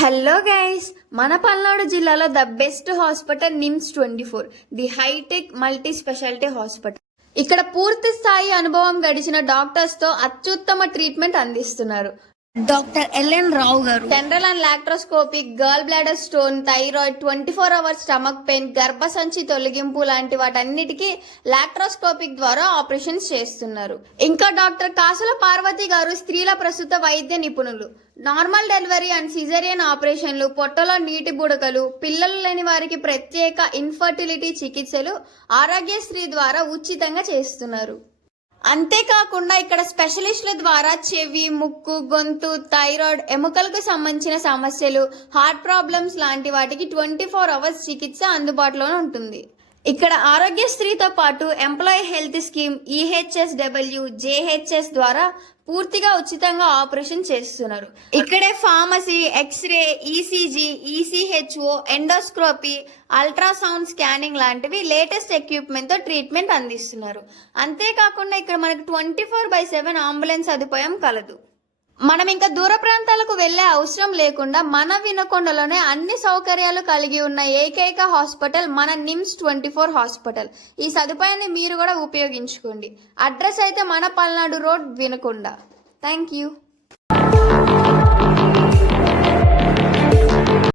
Hello guys, మన పల్నాడు జిల్లాలో the best hospital NIMS 24, the hitech multi speciality hospital. ఇక్కడ పూర్తి స్థాయి అనుభవం గడిచిన డాక్టర్స్ తో అత్యుత్తమ ట్రీట్మెంట్ అందిస్తున్నారు. డాక్టర్ ఎల్ఎన్ రావు గారు general and laparoscopic, gall bladder stone, thyroid, 24 hours stomach pain, గర్భసంచి తొలగింపు లాంటి వాటన్నిటికీ లాక్ట్రోస్కోపిక్ ద్వారా ఆపరేషన్స్ చేస్తున్నారు. ఇంకా డాక్టర్ కాసుల పార్వతి గారు స్త్రీల ప్రస్తుత వైద్య నిపుణులు. నార్మల్ డెలివరీ అండ్ సిజేరియన్ ఆపరేషన్లు, పొట్టలో నీటి బుడకలు, పిల్లలు లేని వారికి ప్రత్యేక ఇన్ఫర్టిలిటీ చికిత్సలు ఆరోగ్యశ్రీ ద్వారా ఉచితంగా చేస్తున్నారు. అంతేకాకుండా ఇక్కడ స్పెషలిస్టుల ద్వారా చెవి, ముక్కు, గొంతు, థైరాయిడ్, ఎముకలకు సంబంధించిన సమస్యలు, హార్ట్ ప్రాబ్లమ్స్ లాంటి వాటికి 24 అవర్స్ చికిత్స అందుబాటులో ఉంటుంది. ఇక్కడ ఆరోగ్యశ్రీతో పాటు employee health scheme, EHSW, JHS ద్వారా పూర్తిగా ఉచితంగా ఆపరేషన్ చేస్తున్నారు. ఇక్కడే pharmacy, x ray, ECG, ECHO, endoscopy, ultrasound scanning లాంటివి లేటెస్ట్ ఎక్విప్మెంట్ తో ట్రీట్మెంట్ అందిస్తున్నారు. అంతేకాకుండా ఇక్కడ మనకు 24/7 అంబులెన్స్ సదుపాయం కలదు. మనం ఇంకా దూర ప్రాంతాలకు వెళ్లే అవసరం లేకుండా మన వినకొండలోనే అన్ని సౌకర్యాలు కలిగి ఉన్న ఏకైక హాస్పిటల్ మన నిమ్స్ 24 హాస్పిటల్. ఈ సదుపాయాన్ని మీరు కూడా ఉపయోగించుకోండి. అడ్రస్ అయితే మన Palnadu road, Vinukonda. Thank you.